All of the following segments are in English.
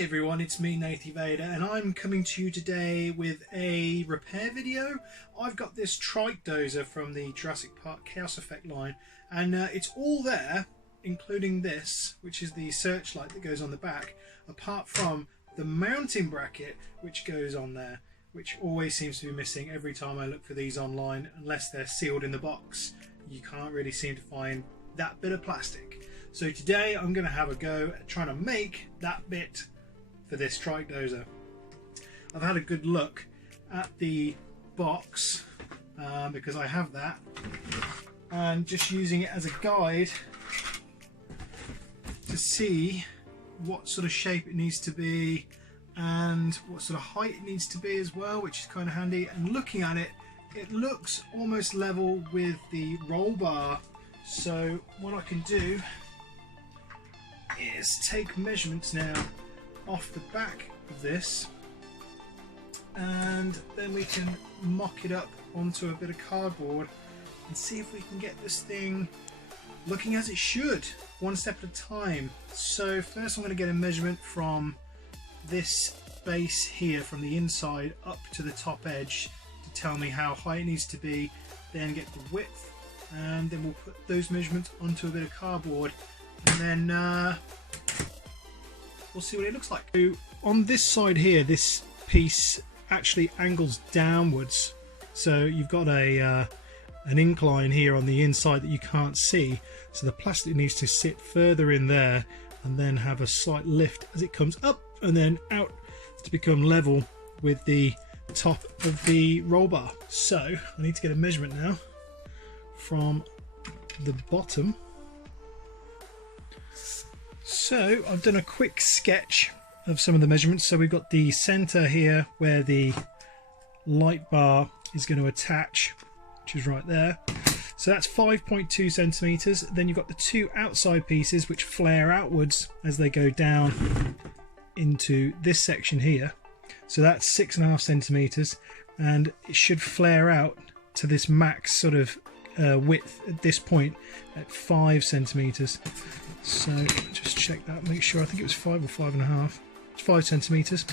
Hi everyone, it's me Nathy Vader and I'm coming to you today with a repair video. I've got this trike dozer from the Jurassic Park Chaos Effect line and it's all there, including this, which is the searchlight that goes on the back, apart from the mounting bracket which goes on there, which always seems to be missing every time I look for these online. Unless they're sealed in the box, you can't really seem to find that bit of plastic. So today I'm going to have a go at trying to make that bit for this trike dozer. I've had a good look at the box because I have that, and just using it as a guide to see what sort of shape it needs to be and what sort of height it needs to be as well, which is kind of handy. And looking at it, it looks almost level with the roll bar. So what I can do is take measurements now off the back of this, and then we can mock it up onto a bit of cardboard and see if we can get this thing looking as it should, one step at a time. So first I'm going to get a measurement from this base here, from the inside up to the top edge, to tell me how high it needs to be, then get the width, and then we'll put those measurements onto a bit of cardboard, and then we'll see what it looks like. So on this side here, this piece actually angles downwards, so you've got a an incline here on the inside that you can't see, so the plastic needs to sit further in there and then have a slight lift as it comes up and then out to become level with the top of the roll bar. So I need to get a measurement now from the bottom. So I've done a quick sketch of some of the measurements. So we've got the center here where the light bar is going to attach, which is right there. So that's 5.2 centimeters. Then you've got the two outside pieces which flare outwards as they go down into this section here. So that's 6.5 centimeters, and it should flare out to this max sort of width at this point at 5 centimeters. So just check that, make sure. I think it was 5 or 5.5. It's 5 centimeters.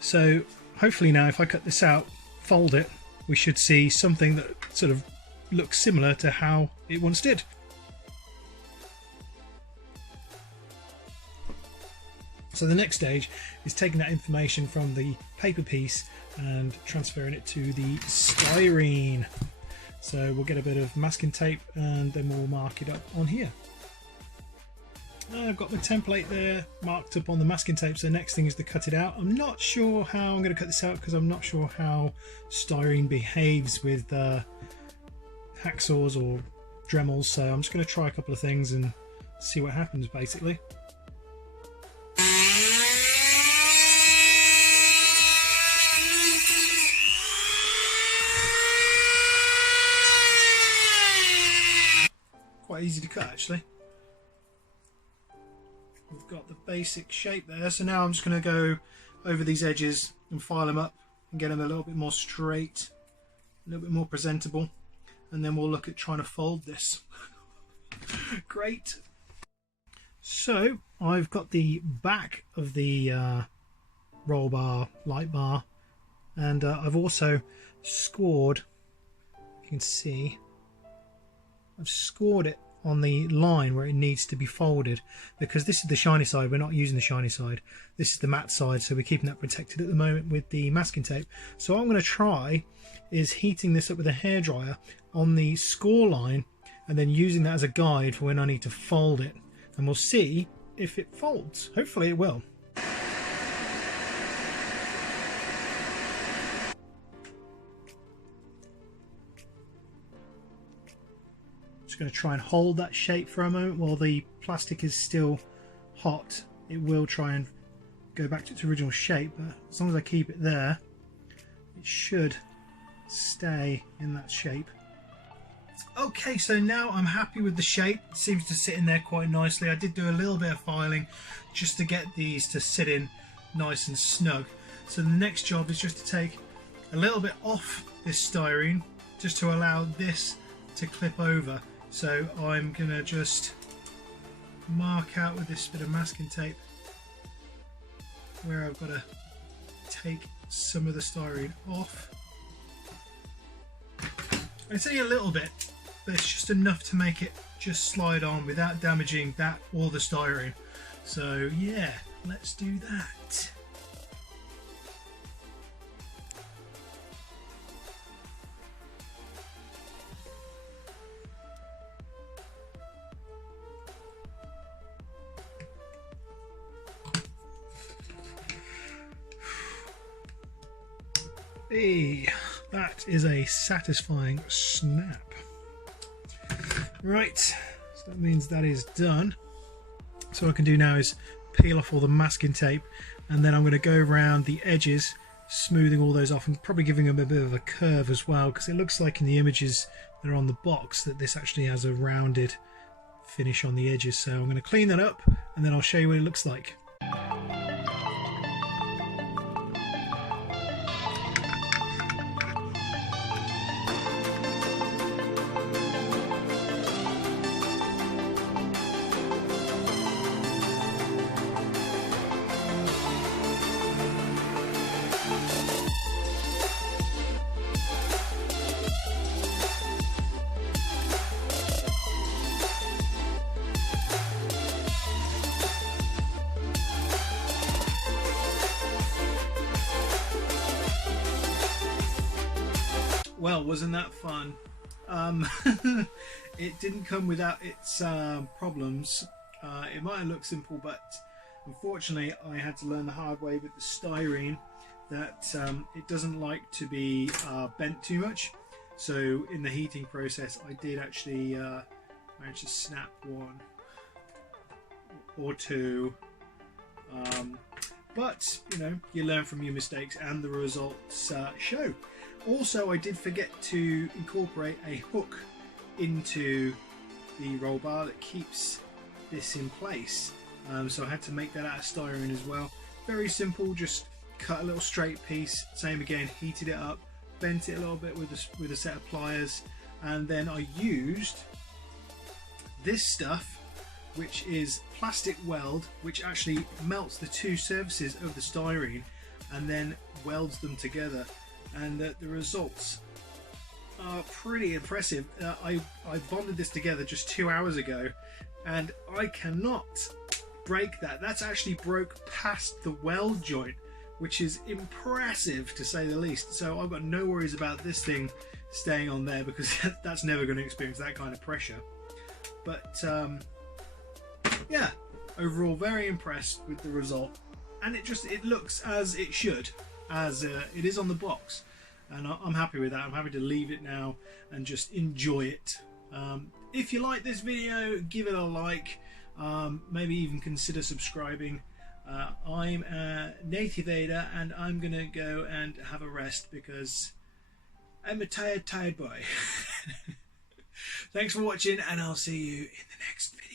So hopefully now, if I cut this out, fold it, we should see something that sort of looks similar to how it once did. So the next stage is taking that information from the paper piece and transferring it to the styrene. So we'll get a bit of masking tape and then we'll mark it up on here. I've got my template there marked up on the masking tape, so the next thing is to cut it out. I'm not sure how I'm going to cut this out because I'm not sure how styrene behaves with hacksaws or Dremels, so I'm just going to try a couple of things and see what happens basically. Quite easy to cut actually. We've got the basic shape there, so now I'm just going to go over these edges and file them up and get them a little bit more straight, a little bit more presentable, and then we'll look at trying to fold this. Great. So I've got the back of the roll bar, light bar, and I've also scored, you can see, I've scored it on the line where it needs to be folded, because this is the shiny side. We're not using the shiny side, this is the matte side, so we're keeping that protected at the moment with the masking tape. So what I'm going to try is heating this up with a hairdryer on the score line and then using that as a guide for when I need to fold it, and we'll see if it folds. Hopefully it will. Just going to try and hold that shape for a moment while the plastic is still hot. It will try and go back to its original shape, but as long as I keep it there, it should stay in that shape. Okay, so now I'm happy with the shape. It seems to sit in there quite nicely. I did do a little bit of filing just to get these to sit in nice and snug. So the next job is just to take a little bit off this styrene just to allow this to clip over. So I'm gonna just mark out with this bit of masking tape where I've got to take some of the styrene off. It's only a little bit, but it's just enough to make it just slide on without damaging that or the styrene. So yeah, let's do that. Hey, that is a satisfying snap. Right, so that means that is done. So what I can do now is peel off all the masking tape, and then I'm going to go around the edges, smoothing all those off and probably giving them a bit of a curve as well, because it looks like in the images that are on the box that this actually has a rounded finish on the edges. So I'm going to clean that up and then I'll show you what it looks like. Well, wasn't that fun? It didn't come without its problems. It might have looked simple, but unfortunately I had to learn the hard way with the styrene that it doesn't like to be bent too much. So in the heating process I did actually manage to snap one or two. But you know, you learn from your mistakes and the results show. Also, I did forget to incorporate a hook into the roll bar that keeps this in place. So I had to make that out of styrene as well. Very simple, just cut a little straight piece, same again, heated it up, bent it a little bit with a set of pliers, and then I used this stuff, which is plastic weld, which actually melts the two surfaces of the styrene and then welds them together. And the results are pretty impressive. I bonded this together just 2 hours ago, and I cannot break that. That's actually broke past the weld joint, which is impressive to say the least. So I've got no worries about this thing staying on there, because that's never going to experience that kind of pressure. But yeah, overall very impressed with the result, and it looks as it should, as it is on the box, and I'm happy with that. I'm happy to leave it now and just enjoy it. If you like this video, give it a like, maybe even consider subscribing. I'm a native Ada, and I'm gonna go and have a rest because I'm a tired boy. Thanks for watching, and I'll see you in the next video.